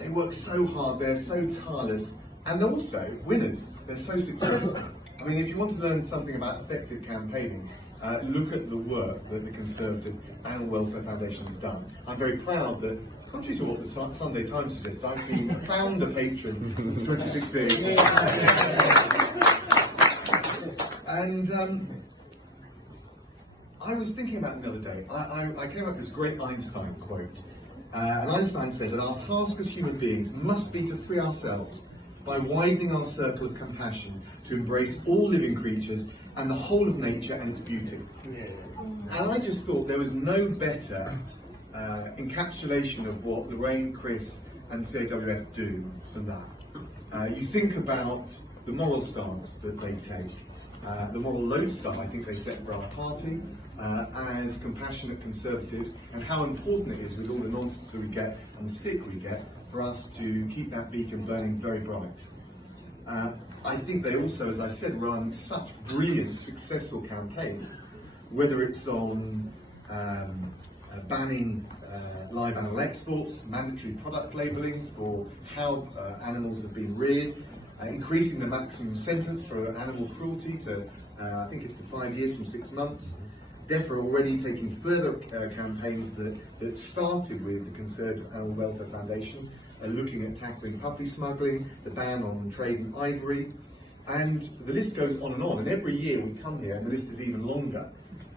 They work so hard, they're so tireless, and they're also winners. They're so successful. I mean, if you want to learn something about effective campaigning, look at the work that the Conservative Animal Welfare Foundation has done. I'm very proud that, contrary to what the Sunday Times suggests, I've been a founder patron since 2016. And I was thinking about it the other day. I came up with this great Einstein quote. And Einstein said that our task as human beings must be to free ourselves by widening our circle of compassion to embrace all living creatures and the whole of nature and its beauty. Yeah. And I just thought there was no better encapsulation of what Lorraine, Chris and CAWF do than that. You think about the moral stance that they take, the moral lodestar I think they set for our party as compassionate Conservatives, and how important it is with all the nonsense that we get and the stick we get for us to keep that beacon burning very bright. I think they also, as I said, run such brilliant, successful campaigns, whether it's on banning live animal exports, mandatory product labelling for how animals have been reared, increasing the maximum sentence for animal cruelty to, I think it's to 5 years from 6 months. DEFRA already taking further campaigns that started with the Conservative Animal Welfare Foundation, looking at tackling puppy smuggling, the ban on trade in ivory, and the list goes on, and every year we come here and the list is even longer.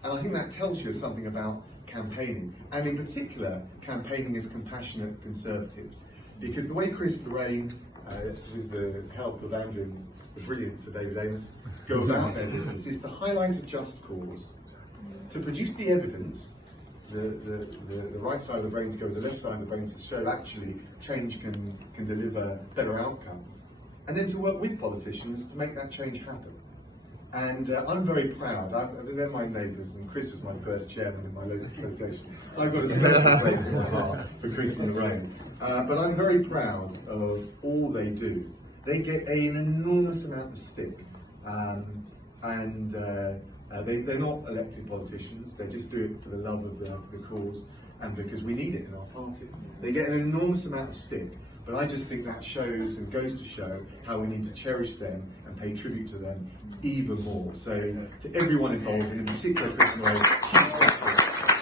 And I think that tells you something about campaigning, and in particular campaigning as compassionate Conservatives, because the way Chris, Lorraine, with the help of Andrew and the brilliance of David Amos, go about their business is to highlight a just cause, to produce the evidence, the right side of the brain to go with the left side of the brain to show actually change can deliver better outcomes, and then to work with politicians to make that change happen. And I'm very proud. They're my neighbours, and Chris was my first chairman in my local association, so I've got a special place in my heart for Chris and Lorraine. But I'm very proud of all they do. They get an enormous amount of stick, and they're not elected politicians. They just do it for the love of the cause and because we need it in our party. They get an enormous amount of stick, but I just think that shows and goes to show how we need to cherish them and pay tribute to them even more. So to everyone involved, and in particular Chris and Ray, huge thanks.